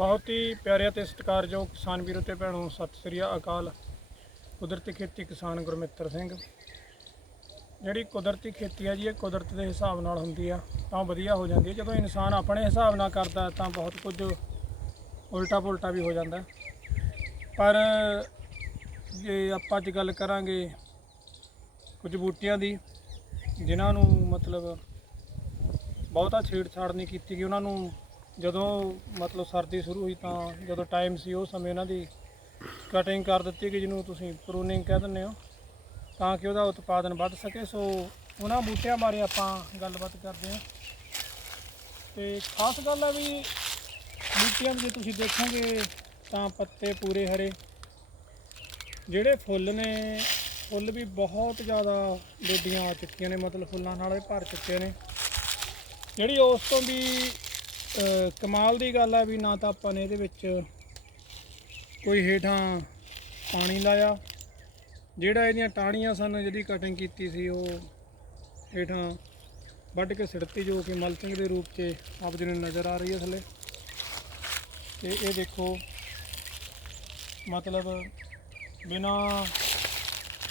ਬਹੁਤ ਹੀ ਪਿਆਰੇ ਅਤੇ ਸਤਿਕਾਰਯੋਗ ਕਿਸਾਨ ਵੀਰੋ ਤੇ ਭੈਣੋ, ਸਤਿ ਸ੍ਰੀ ਅਕਾਲ। ਕੁਦਰਤੀ ਖੇਤੀ ਕਿਸਾਨ ਗੁਰਮਿੱਤਰ ਸਿੰਘ। ਜਿਹੜੀ ਕੁਦਰਤੀ ਖੇਤੀ ਆ ਜੀ, ਇਹ ਕੁਦਰਤ ਦੇ ਹਿਸਾਬ ਨਾਲ ਹੁੰਦੀ ਆ, ਤਾਂ ਵਧੀਆ ਹੋ ਜਾਂਦੀ ਹੈ ਜਦੋਂ ਇਨਸਾਨ ਆਪਣੇ ਹਿਸਾਬ ਨਾਲ ਕਰਦਾ, ਤਾਂ ਬਹੁਤ ਕੁਝ ਉਲਟਾ ਪੁਲਟਾ ਵੀ ਹੋ ਜਾਂਦਾ। ਪਰ ਜੇ ਆਪਾਂ ਅੱਜ ਗੱਲ ਕਰਾਂਗੇ ਕੁਝ ਬੂਟਿਆਂ ਦੀ, ਜਿਨ੍ਹਾਂ ਨੂੰ ਮਤਲਬ ਬਹੁਤਾ ਛੇੜਛਾੜ ਨਹੀਂ ਕੀਤੀ ਗਈ, ਉਹਨਾਂ ਨੂੰ ਜਦੋਂ ਮਤਲਬ ਸਰਦੀ ਸ਼ੁਰੂ ਹੋਈ ਤਾਂ ਜਦੋਂ ਟਾਈਮ ਸੀ ਉਹ ਸਮੇਂ ਉਹਨਾਂ ਦੀ ਕਟਿੰਗ ਕਰ ਦਿੱਤੀ ਗਈ ਜਿਹਨੂੰ ਤੁਸੀਂ ਪ੍ਰੂਨਿੰਗ ਕਹਿ ਦਿੰਦੇ ਹੋ, ਤਾਂ ਕਿ ਉਹਦਾ ਉਤਪਾਦਨ ਵੱਧ ਸਕੇ। ਸੋ ਉਹਨਾਂ ਬੂਟਿਆਂ ਬਾਰੇ ਆਪਾਂ ਗੱਲਬਾਤ ਕਰਦੇ ਹਾਂ। ਤੇ ਖਾਸ ਗੱਲ ਹੈ ਵੀ ਬੂਟਿਆਂ ਦੇ ਜੇ ਤੁਸੀਂ ਦੇਖੋਗੇ ਤਾਂ ਪੱਤੇ ਪੂਰੇ ਹਰੇ। ਜਿਹੜੇ ਫੁੱਲ ਨੇ, ਫੁੱਲ ਵੀ ਬਹੁਤ ਜ਼ਿਆਦਾ ਡੋਡੀਆਂ ਆ ਚੁੱਕੀਆਂ ਨੇ, ਮਤਲਬ ਫੁੱਲਾਂ ਨਾਲ ਭਰ ਚੁੱਕੇ ਨੇ। ਜਿਹੜੀ ਉਸ ਤੋਂ ਵੀ ਕਮਾਲ ਦੀ ਗੱਲ ਹੈ ਵੀ ਨਾ ਤਾਂ ਆਪਾਂ ਨੇ ਇਹਦੇ ਵਿੱਚ ਕੋਈ ਹੇਠਾਂ ਪਾਣੀ ਲਾਇਆ। ਜਿਹੜਾ ਇਹਦੀਆਂ ਟਾਹਣੀਆਂ ਸਨ ਜਿਹਦੀ ਕਟਿੰਗ ਕੀਤੀ ਸੀ, ਉਹ ਹੇਠਾਂ ਵੱਢ ਕੇ ਸਿੜਤੀ ਜੋ ਕਿ ਮਲਚਿੰਗ ਦੇ ਰੂਪ 'ਚ ਆਪ ਜੀ ਨੂੰ ਨਜ਼ਰ ਆ ਰਹੀ ਹੈ ਥੱਲੇ। ਤੇ ਇਹ ਦੇਖੋ, ਮਤਲਬ ਬਿਨਾ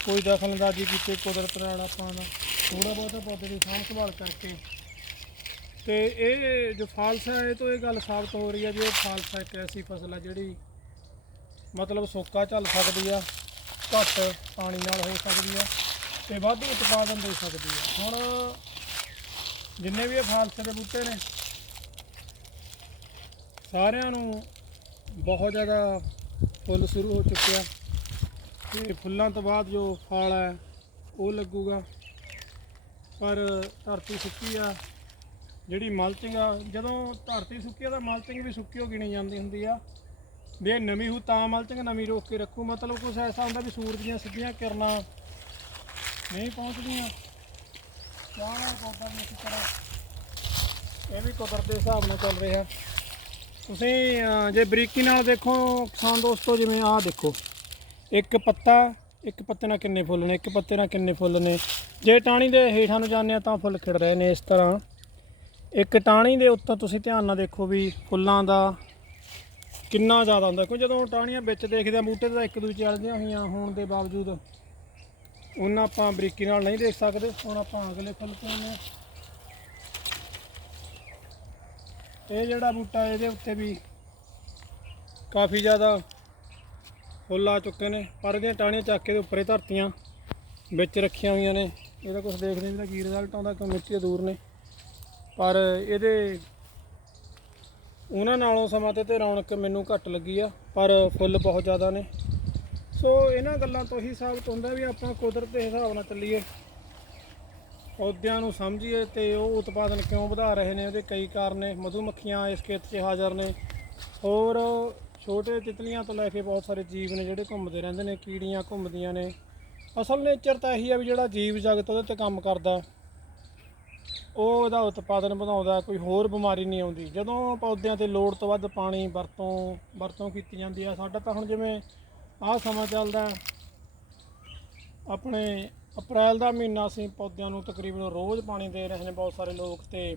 ਕੋਈ ਦਖਲਅੰਦਾਜ਼ੀ ਕੀਤੇ ਕੁਦਰਤ ਨਾਲ ਆਪਾਂ ਥੋੜਾ ਬਹੁਤਾ ਪੌਦੇ ਦੀ ਸਾਂਭ ਸੰਭਾਲ ਕਰਕੇ ਤੇ ਇਹ ਜੋ ਫਾਲਸਾ ਹੈ, ਇਹ ਤੋਂ ਇਹ ਗੱਲ ਸਾਬਤ ਹੋ ਰਹੀ ਹੈ ਵੀ ਇਹ ਫਾਲਸਾ ਇੱਕ ਐਸੀ ਫਸਲ ਹੈ ਜਿਹੜੀ ਮਤਲਬ ਸੋਕਾ ਝੱਲ ਸਕਦੀ ਆ, ਘੱਟ ਪਾਣੀ ਨਾਲ ਹੋ ਸਕਦੀ ਆ ਤੇ ਵੱਧ ਉਤਪਾਦਨ ਦੇ ਸਕਦੀ ਆ। ਹੁਣ ਜਿੰਨੇ ਵੀ ਇਹ ਫਾਲਸੇ ਦੇ ਬੂਟੇ ਨੇ, ਸਾਰਿਆਂ ਨੂੰ ਬਹੁਤ ਜ਼ਿਆਦਾ ਫੁੱਲ ਸ਼ੁਰੂ ਹੋ ਚੁੱਕਿਆ ਤੇ ਫੁੱਲਾਂ ਤੋਂ ਬਾਅਦ ਜੋ ਫਲ ਹੈ, ਉਹ ਲੱਗੂਗਾ। ਪਰ ਧਰਤੀ ਸੁੱਕੀ ਆ ਜਿਹੜੀ ਮਲਚਿੰਗ ਆ, ਜਦੋਂ ਧਰਤੀ ਸੁੱਕੀ ਆ ਤਾਂ ਮਲਚਿੰਗ ਵੀ ਸੁੱਕੀ ਹੋ ਗਿਣੀ ਜਾਂਦੀ ਹੁੰਦੀ ਆ। ਵੀ ਇਹ ਨਵੀਂ ਹੋ ਤਾਂ ਮਲਚਿੰਗ ਨਵੀਂ ਰੋਕ ਕੇ ਰੱਖੂ। ਮਤਲਬ ਕੁਝ ਐਸਾ ਹੁੰਦਾ ਵੀ ਸੂਰਜ ਦੀਆਂ ਸਿੱਧੀਆਂ ਕਿਰਨਾਂ ਨਹੀਂ ਪਹੁੰਚਦੀਆਂ। ਚਾਹ ਪੌਦਾ ਵੀ ਇਸੇ ਤਰ੍ਹਾਂ ਇਹ ਵੀ ਕੁਦਰਤ ਦੇ ਹਿਸਾਬ ਨਾਲ ਚੱਲ ਰਿਹਾ। ਤੁਸੀਂ ਜੇ ਬਰੀਕੀ ਨਾਲ ਦੇਖੋ, ਕਿਸਾਨ ਦੋਸਤੋ, ਜਿਵੇਂ ਆਹ ਦੇਖੋ। ਇੱਕ ਪੱਤਾ, ਇੱਕ ਪੱਤੇ ਨਾਲ ਕਿੰਨੇ ਫੁੱਲ ਨੇ, ਇੱਕ ਪੱਤੇ ਨਾਲ ਕਿੰਨੇ ਫੁੱਲ ਨੇ। ਜੇ ਟਾਹਣੀ ਦੇ ਹੇਠਾਂ ਨੂੰ ਜਾਂਦੇ ਆ ਤਾਂ ਫੁੱਲ ਖਿੜ ਰਹੇ ਨੇ ਇਸ ਤਰ੍ਹਾਂ। ਇੱਕ ਟਾਹਣੀ ਦੇ ਉੱਤੇ ਤੁਸੀਂ ਧਿਆਨ ਨਾਲ ਦੇਖੋ ਵੀ ਫੁੱਲਾਂ ਦਾ ਕਿੰਨਾ ਜ਼ਿਆਦਾ ਹੁੰਦਾ, ਕਿਉਂਕਿ ਜਦੋਂ ਟਾਹਣੀਆਂ ਵਿੱਚ ਦੇਖਦੇ ਆ, ਬੂਟੇ ਤਾਂ ਇੱਕ ਦੂਜੇ ਚੱਲਦੀਆਂ ਹੋਈਆਂ ਹੋਣ ਦੇ ਬਾਵਜੂਦ, ਉਹਨਾਂ ਆਪਾਂ ਬਰੀਕੀ ਨਾਲ ਨਹੀਂ ਦੇਖ ਸਕਦੇ। ਹੁਣ ਆਪਾਂ ਅਗਲੇ ਫੁੱਲ ਤੇ ਆਉਂਦੇ ਹਾਂ। ਇਹ ਜਿਹੜਾ ਬੂਟਾ ਇਹਦੇ ਉੱਤੇ ਵੀ ਕਾਫੀ ਜ਼ਿਆਦਾ ਫੁੱਲ ਆ ਚੁੱਕੇ ਨੇ, ਪਰ ਇਹਦੀਆਂ ਟਾਹਣੀਆਂ ਚੱਕ ਕੇ ਦੇ ਉੱਪਰੇ ਧਰਤੀਆਂ ਵਿੱਚ ਰੱਖੀਆਂ ਹੋਈਆਂ ਨੇ। ਇਹਦਾ ਕੁਝ ਦੇਖਦੇ ਨਹੀਂ ਤਾਂ ਕੀ ਰਿਜ਼ਲਟ ਆਉਂਦਾ, ਕਿਉਂ ਮਿੱਟੀ ਦੂਰ ਨੇ। ਪਰ ਇਹਦੇ ਉਹਨਾਂ ਨਾਲੋਂ ਸਮਾਂ ਤੇ ਤੇ ਰੌਣਕ ਮੈਨੂੰ ਘੱਟ ਲੱਗੀ ਆ, ਪਰ ਫੁੱਲ ਬਹੁਤ ਜ਼ਿਆਦਾ ਨੇ। ਸੋ ਇਹਨਾਂ ਗੱਲਾਂ ਤੋਂ ਹੀ ਸਾਬਤ ਹੁੰਦਾ ਵੀ ਆਪਾਂ ਕੁਦਰਤ ਦੇ ਹਿਸਾਬ ਨਾਲ ਚੱਲੀਏ। ਪੌਦਿਆਂ ਨੂੰ ਸਮਝੀਏ ਤੇ ਉਹ ਉਤਪਾਦਨ ਕਿਉਂ ਵਧਾ ਰਹੇ ਨੇ, ਉਹਦੇ ਕਈ ਕਾਰਨ ਨੇ। ਮਧੂਮੱਖੀਆਂ ਇਸ ਖੇਤ 'ਚ ਹਾਜ਼ਰ ਨੇ। ਹੋਰ ਛੋਟੇ ਤਿਤਲੀਆਂ ਤੋਂ ਲੈ ਕੇ ਬਹੁਤ ਸਾਰੇ ਜੀਵ ਨੇ ਜਿਹੜੇ ਘੁੰਮਦੇ ਰਹਿੰਦੇ ਨੇ, ਕੀੜੀਆਂ ਘੁੰਮਦੀਆਂ ਨੇ। ਅਸਲ ਨੇਚਰ ਤਾਂ ਇਹੀ ਆ ਵੀ ਜਿਹੜਾ ਜੀਵ ਜਗਤ ਉਹਦੇ ਤੇ ਕੰਮ ਕਰਦਾ। ਉਹ ਇਹਦਾ ਉਤਪਾਦਨ ਵਧਾਉਂਦਾ ਕੋਈ ਹੋਰ ਬਿਮਾਰੀ ਨਹੀਂ ਆਉਂਦੀ। ਜਦੋਂ ਪੌਦਿਆਂ ਤੇ ਲੋੜ ਤੋਂ ਵੱਧ ਪਾਣੀ ਵਰਤੋਂ ਵਰਤੋਂ ਕੀਤੀ ਜਾਂਦੀ ਆ, ਸਾਡਾ ਤਾਂ ਹੁਣ ਜਿਵੇਂ ਆਹ ਸਮਾਂ ਚੱਲਦਾ ਆਪਣੇ ਅਪ੍ਰੈਲ ਦਾ ਮਹੀਨਾ ਅਸੀਂ ਪੌਦਿਆਂ ਨੂੰ ਤਕਰੀਬਨ ਰੋਜ਼ ਪਾਣੀ ਦੇ ਰਹੇ ਨੇ ਬਹੁਤ ਸਾਰੇ ਲੋਕ ਤੇ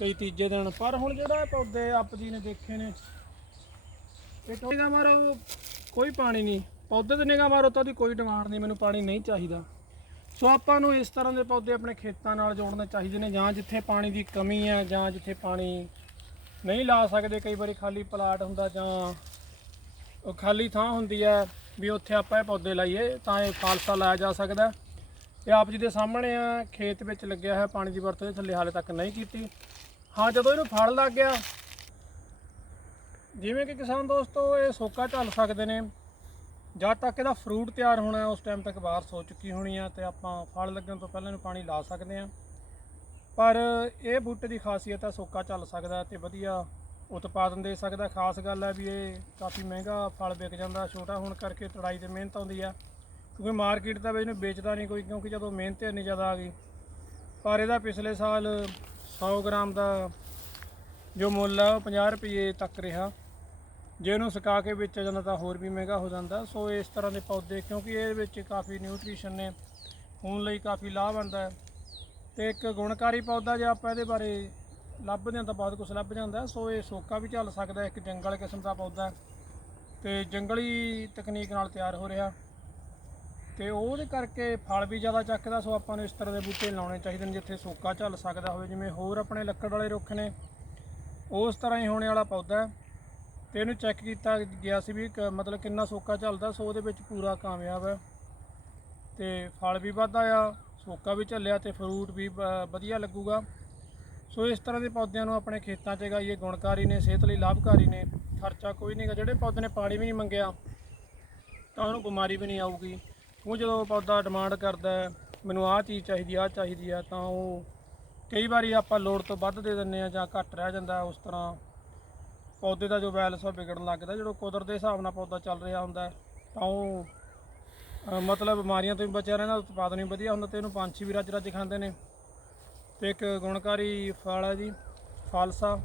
ਕਈ ਤੀਜੇ ਦਿਨ। ਪਰ ਹੁਣ ਜਿਹੜਾ ਇਹ ਪੌਦੇ ਆਪ ਜੀ ਨੇ ਦੇਖੇ ਨੇ, ਇਹ ਤੋਂ ਨਿਗਾਹ ਮਾਰੋ, ਕੋਈ ਪਾਣੀ ਨਹੀਂ। ਪੌਦੇ ਤੇ ਨਿਗਾਹ ਮਾਰੋ ਤਾਂ ਉਹਦੀ ਕੋਈ ਡਿਮਾਂਡ ਨਹੀਂ, ਮੈਨੂੰ ਪਾਣੀ ਨਹੀਂ ਚਾਹੀਦਾ। ਸੋ ਆਪਾਂ ਨੂੰ ਇਸ ਤਰ੍ਹਾਂ ਦੇ ਪੌਦੇ ਆਪਣੇ ਖੇਤਾਂ ਨਾਲ ਜੋੜਨੇ ਚਾਹੀਦੇ ਨੇ, ਜਾਂ ਜਿੱਥੇ ਪਾਣੀ ਦੀ ਕਮੀ ਹੈ, ਜਾਂ ਜਿੱਥੇ ਪਾਣੀ ਨਹੀਂ ਲਾ ਸਕਦੇ। ਕਈ ਵਾਰੀ ਖਾਲੀ ਪਲਾਟ ਹੁੰਦਾ ਜਾਂ ਖਾਲੀ ਥਾਂ ਹੁੰਦੀ ਹੈ ਵੀ ਉੱਥੇ ਆਪਾਂ ਇਹ ਪੌਦੇ ਲਾਈਏ, ਤਾਂ ਇਹ ਖਾਲਸਾ ਲਾਇਆ ਜਾ ਸਕਦਾ। ਹੈ। ਇਹ ਆਪ ਜੀ ਦੇ ਸਾਹਮਣੇ ਆ, ਖੇਤ ਵਿੱਚ ਲੱਗਿਆ ਹੈ ਪਾਣੀ ਦੀ ਵਰਤੋਂ ਥੱਲੇ ਹਾਲੇ ਤੱਕ ਨਹੀਂ ਕੀਤੀ। ਹਾਂ, ਜਦੋਂ ਇਹਨੂੰ ਫਲ ਲੱਗ ਗਿਆ, ਜਿਵੇਂ ਕਿ ਕਿਸਾਨ ਦੋਸਤੋ, ਇਹ ਸੋਕਾ ਝੱਲ ਸਕਦੇ ਨੇ। ਜਦ ਤੱਕ ਇਹਦਾ ਫਰੂਟ ਤਿਆਰ ਹੋਣਾ ਉਸ ਟਾਈਮ ਤੱਕ ਬਾਹਰ ਹੋ ਚੁੱਕੀ ਹੋਣੀ ਆ ਤੇ ਆਪਾਂ ਫਲ ਲੱਗਣ ਤੋਂ ਪਹਿਲਾਂ ਇਹਨੂੰ ਪਾਣੀ ਲਾ ਸਕਦੇ ਆ ਪਰ ਇਹ ਬੂਟੇ ਦੀ ਖਾਸੀਅਤ ਹੈ ਸੋਕਾ ਚੱਲ ਸਕਦਾ ਹੈ ਤੇ ਵਧੀਆ ਉਤਪਾਦਨ ਦੇ ਸਕਦਾ। ਖਾਸ ਗੱਲ ਹੈ ਵੀ ਇਹ ਕਾਫੀ ਮਹਿੰਗਾ ਫਲ ਵਿਕ ਜਾਂਦਾ, ਛੋਟਾ ਹੋਣ ਕਰਕੇ ਤੜਾਈ ਤੇ ਮਿਹਨਤ ਆਉਂਦੀ ਆ। ਕਿਉਂਕਿ ਮਾਰਕੀਟ ਦਾ ਵੀ ਇਹਨੂੰ ਵੇਚਦਾ ਨਹੀਂ ਕੋਈ, ਕਿਉਂਕਿ ਜਦੋਂ ਮਿਹਨਤ ਇੰਨੀ ਜ਼ਿਆਦਾ ਆ ਗਈ। ਪਰ ਇਹਦਾ ਪਿਛਲੇ ਸਾਲ 100 ਗ੍ਰਾਮ ਦਾ ਜੋ ਮੁੱਲ ਆ, ਉਹ 50 ਰੁਪਏ ਤੱਕ ਰਿਹਾ। ਜੇ ਇਹਨੂੰ ਸੁਕਾ ਕੇ ਵੇਚਿਆ ਜਾਂਦਾ ਤਾਂ ਹੋਰ ਵੀ ਮਹਿੰਗਾ ਹੋ ਜਾਂਦਾ। ਸੋ ਇਸ ਤਰ੍ਹਾਂ ਦੇ ਪੌਦੇ, ਕਿਉਂਕਿ ਇਹਦੇ ਵਿੱਚ ਕਾਫੀ ਨਿਊਟ੍ਰੀਸ਼ਨ ਨੇ, ਖੂਨ ਲਈ ਕਾਫੀ ਲਾਭ ਆਉਂਦਾ ਹੈ। ਤੇ ਇੱਕ ਗੁਣਕਾਰੀ ਪੌਦਾ ਜੇ ਆਪਾਂ ਇਹਦੇ ਬਾਰੇ ਲੱਭਦੇ ਹਾਂ ਤਾਂ ਬਹੁਤ ਕੁਝ ਲੱਭ ਜਾਂਦਾ ਸੋ ਇਹ ਸੋਕਾ ਵੀ ਝੱਲ ਸਕਦਾ ਇੱਕ ਜੰਗਲ ਕਿਸਮ ਦਾ ਪੌਦਾ ਹੈ। ਤੇ ਜੰਗਲੀ ਤਕਨੀਕ ਨਾਲ ਤਿਆਰ ਹੋ ਰਿਹਾ। ਤੇ ਉਹਦੇ ਕਰਕੇ ਫਲ ਵੀ ਜ਼ਿਆਦਾ ਚੱਕਦਾ, ਸੋ ਆਪਾਂ ਨੂੰ ਇਸ ਤਰ੍ਹਾਂ ਦੇ ਬੂਟੇ ਲਾਉਣੇ ਚਾਹੀਦੇ ਨੇ ਜਿੱਥੇ ਸੋਕਾ ਝੱਲ ਸਕਦਾ ਹੋਵੇ, ਜਿਵੇਂ ਹੋਰ ਆਪਣੇ ਲੱਕੜ ਵਾਲੇ ਰੁੱਖ ਨੇ। ਉਸ ਤਰ੍ਹਾਂ ਹੀ ਹੋਣੇ ਵਾਲਾ ਪੌਦਾ ਹੈ। ਤੇ ਇਹਨੂੰ ਚੈੱਕ ਕੀਤਾ ਗਿਆ ਸੀ ਵੀ ਕ- ਮਤਲਬ ਕਿੰਨਾ ਸੋਕਾ ਚੱਲਦਾ ਸੋ ਉਹਦੇ ਵਿੱਚ ਪੂਰਾ ਕਾਮਯਾਬ ਹੈ। ਤੇ ਫਲ ਵੀ ਵੱਧਦਾ ਆ ਸੋਕਾ ਵੀ ਝੱਲਿਆ ਤੇ ਫਰੂਟ ਵੀ ਬ- ਵਧੀਆ ਲੱਗੂਗਾ। ਸੋ ਇਸ ਤਰ੍ਹਾਂ ਦੇ ਪੌਦਿਆਂ ਨੂੰ ਆਪਣੇ ਖੇਤਾਂ 'ਚ ਲਗਾਈਏ ਗੁਣਕਾਰੀ ਨੇ ਸਿਹਤ ਲਈ ਲਾਭਕਾਰੀ ਨੇ ਖਰਚਾ ਕੋਈ ਨਹੀਂਗਾ ਜਿਹੜੇ ਪੌਦੇ ਨੇ ਪਾਣੀ ਵੀ ਨਹੀਂ ਮੰਗਿਆ ਤਾਂ ਉਹਨੂੰ ਬਿਮਾਰੀ ਵੀ ਨਹੀਂ ਆਊਗੀ। ਉਹ ਜਦੋਂ ਪੌਦਾ ਡਿਮਾਂਡ ਕਰਦਾ ਹੈ, ਮੈਨੂੰ ਆਹ ਚੀਜ਼ ਚਾਹੀਦੀ ਆਹ ਚਾਹੀਦੀ ਆ ਤਾਂ ਉਹ ਕਈ ਵਾਰੀ ਆਪਾਂ ਲੋੜ ਤੋਂ ਵੱਧ ਦੇ ਦਿੰਨੇ ਆ ਜਾਂ ਘੱਟ ਰਹਿ ਜਾਂਦਾ ਉਸ ਤਰ੍ਹਾਂ। ਪੌਦੇ ਦਾ ਜੋ ਬੈਲੈਂਸ ਆ ਵਿਗੜਨ ਲੱਗਦਾ ਜਦੋਂ। ਕੁਦਰਤ ਦੇ ਹਿਸਾਬ ਨਾਲ ਪੌਦਾ ਚੱਲ ਰਿਹਾ ਹੁੰਦਾ ਤਾਂ ਉਹ ਅ, ਮਤਲਬ ਬਿਮਾਰੀਆਂ ਤੋਂ ਵੀ ਬਚਿਆ ਰਹਿੰਦਾ ਉਤਪਾਦਨ ਵੀ ਵਧੀਆ ਹੁੰਦਾ ਤੇ ਇਹਨੂੰ ਪੰਛੀ ਵੀ ਰੱਜ ਰੱਜ ਖਾਂਦੇ ਨੇ। ਤੇ ਇੱਕ ਗੁਣਕਾਰੀ ਫਲ ਹੈ ਜੀ ਫਾਲਸਾ।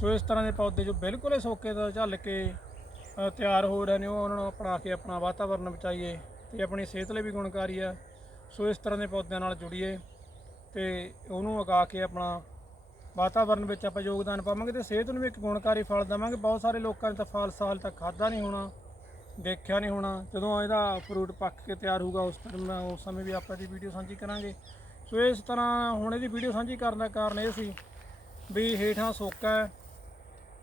ਸੋ ਇਸ ਤਰ੍ਹਾਂ ਦੇ ਪੌਦੇ ਜੋ ਬਿਲਕੁਲ ਹੀ ਸੋਕੇ ਤੋਂ ਝੱਲ ਕੇ ਅ, ਤਿਆਰ ਹੋ ਰਹੇ ਨੇ ਉਹ ਉਹਨਾਂ ਨੂੰ ਅਪਣਾ ਕੇ ਆਪਣਾ ਵਾਤਾਵਰਨ ਬਚਾਈਏ ਤੇ ਆਪਣੀ ਸਿਹਤ ਲਈ ਵੀ ਗੁਣਕਾਰੀ ਆ। ਸੋ ਇਸ ਤਰ੍ਹਾਂ ਦੇ ਪੌਦਿਆਂ ਨਾਲ ਜੁੜੀਏ ਤੇ ਉਹਨੂੰ ਉਗਾ ਕੇ ਆਪਣਾ ਵਾਤਾਵਰਨ ਵਿੱਚ ਆਪਾਂ ਯੋਗਦਾਨ ਪਾਵਾਂਗੇ ਤੇ ਸਿਹਤ ਨੂੰ ਵੀ ਇੱਕ ਗੁਣਕਾਰੀ ਫਲ ਦੇਵਾਂਗੇ। ਬਹੁਤ ਸਾਰੇ ਲੋਕਾਂ ਨੇ ਤਾਂ ਫਲ ਸਾਲ ਤੱਕ ਖਾਦਾ ਨਹੀਂ ਹੋਣਾ, ਦੇਖਿਆ ਨਹੀਂ ਹੋਣਾ। ਜਦੋਂ ਇਹਦਾ ਫਰੂਟ ਪੱਕ ਕੇ ਤਿਆਰ ਹੋਊਗਾ, ਉਸ ਟਾਈਮ ਉਸ ਸਮੇਂ ਵੀ ਆਪਾਂ ਇਹਦੀ ਵੀਡੀਓ ਸਾਂਝੀ ਕਰਾਂਗੇ। ਸੋ ਇਸ ਤਰ੍ਹਾਂ ਹੁਣ ਇਹਦੀ ਵੀਡੀਓ ਸਾਂਝੀ ਕਰਨ ਦਾ ਕਾਰਨ ਇਹ ਸੀ ਵੀ ਹੇਠਾਂ ਸੋਕਾ ਹੈ,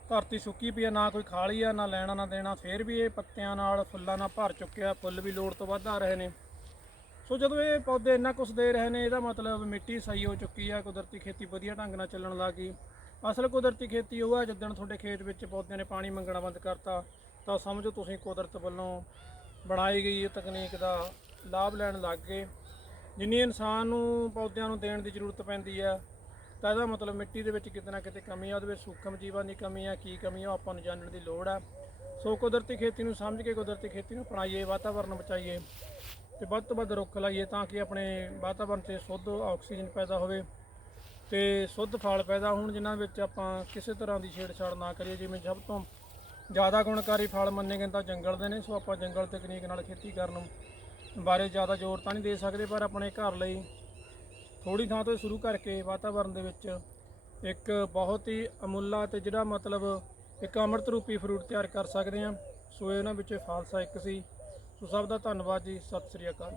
ਧਰਤੀ ਸੁੱਕੀ ਪਈ ਹੈ, ਨਾ ਕੋਈ ਖਾਲੀ ਆ, ਨਾ ਲੈਣਾ, ਨਾ ਦੇਣਾ। ਫੇਰ ਵੀ ਇਹ ਪੱਤਿਆਂ ਨਾਲ ਫੁੱਲਾਂ ਨਾਲ ਭਰ ਚੁੱਕਿਆ, ਫੁੱਲ ਵੀ ਲੋੜ ਤੋਂ ਵੱਧ ਆ ਰਹੇ ਨੇ। ਸੋ ਜਦੋਂ ਇਹ ਪੌਦੇ ਇੰਨਾ ਕੁਛ ਦੇ ਰਹੇ ਨੇ, ਇਹਦਾ ਮਤਲਬ ਮਿੱਟੀ ਸਹੀ ਹੋ ਚੁੱਕੀ ਆ, ਕੁਦਰਤੀ ਖੇਤੀ ਵਧੀਆ ਢੰਗ ਨਾਲ ਚੱਲਣ ਲੱਗ ਗਈ। ਅਸਲ ਕੁਦਰਤੀ ਖੇਤੀ ਉਹ ਆ, ਜਿੱਦਣ ਤੁਹਾਡੇ ਖੇਤ ਵਿੱਚ ਪੌਦਿਆਂ ਨੇ ਪਾਣੀ ਮੰਗਣਾ ਬੰਦ ਕਰਤਾ, ਤਾਂ ਸਮਝੋ ਤੁਸੀਂ ਕੁਦਰਤ ਵੱਲੋਂ ਬਣਾਈ ਗਈ ਇਹ ਤਕਨੀਕ ਦਾ ਲਾਭ ਲੈਣ ਲੱਗ ਗਏ। ਜਿੰਨੀ ਇਨਸਾਨ ਨੂੰ ਪੌਦਿਆਂ ਨੂੰ ਦੇਣ ਦੀ ਜ਼ਰੂਰਤ ਪੈਂਦੀ ਆ, ਤਾਂ ਇਹਦਾ ਮਤਲਬ ਮਿੱਟੀ ਦੇ ਵਿੱਚ ਕਿਤੇ ਨਾ ਕਿਤੇ ਕਮੀ ਆ, ਉਹਦੇ ਵਿੱਚ ਸੂਖਮ ਜੀਵਾਂ ਦੀ ਕਮੀ ਆ, ਕੀ ਕਮੀ ਆ, ਉਹ ਆਪਾਂ ਨੂੰ ਜਾਣਨ ਦੀ ਲੋੜ ਆ। ਸੋ ਕੁਦਰਤੀ ਖੇਤੀ ਨੂੰ ਸਮਝ ਕੇ ਕੁਦਰਤੀ ਖੇਤੀ ਨੂੰ ਅਪਣਾਈਏ, ਵਾਤਾਵਰਨ ਬਚਾਈਏ। ਤੇ ਵੱਧ ਤੋਂ ਵੱਧ ਰੁੱਖ ਲਾਈਏ ਤਾਂ ਕਿ ਆਪਣੇ ਵਾਤਾਵਰਨ 'ਚ ਸ਼ੁੱਧ ਆਕਸੀਜਨ ਪੈਦਾ ਹੋਵੇ ਤੇ ਸ਼ੁੱਧ ਫਲ ਪੈਦਾ ਹੋਣ, ਜਿਨ੍ਹਾਂ ਵਿੱਚ ਆਪਾਂ ਕਿਸੇ ਤਰ੍ਹਾਂ ਦੀ ਛੇੜਛਾੜ ਨਾ ਕਰੀਏ। ਜਿਵੇਂ ਸਭ ਤੋਂ ਜ਼ਿਆਦਾ ਗੁਣਕਾਰੀ ਫਲ ਮੰਨੇ ਗਏ ਤਾਂ ਜੰਗਲ ਦੇ ਨੇ, ਸੋ ਆਪਾਂ ਜੰਗਲ ਤਕਨੀਕ ਨਾਲ ਖੇਤੀ ਕਰਨ ਬਾਰੇ ਜ਼ਿਆਦਾ ਜ਼ੋਰ ਤਾਂ ਨਹੀਂ ਦੇ ਸਕਦੇ, ਪਰ ਆਪਣੇ ਘਰ ਲਈ ਥੋੜੀ ਥਾਂ ਤੋਂ ਸ਼ੁਰੂ ਕਰਕੇ ਵਾਤਾਵਰਨ ਦੇ ਵਿੱਚ ਇੱਕ ਬਹੁਤ ਹੀ ਅਮੁੱਲਾ ਤੇ ਜਿਹੜਾ ਮਤਲਬ ਇੱਕ ਅੰਮ੍ਰਿਤ ਰੂਪੀ ਫਰੂਟ ਤਿਆਰ ਕਰ ਸਕਦੇ ਹਾਂ। ਸੋ ਇਹਨਾਂ ਵਿੱਚੋਂ ਫਾਲਸਾ ਇੱਕ ਸੀ। ਸੋ ਸਭ ਦਾ ਧੰਨਵਾਦ ਜੀ ਸਤਿ ਸ੍ਰੀ ਅਕਾਲ।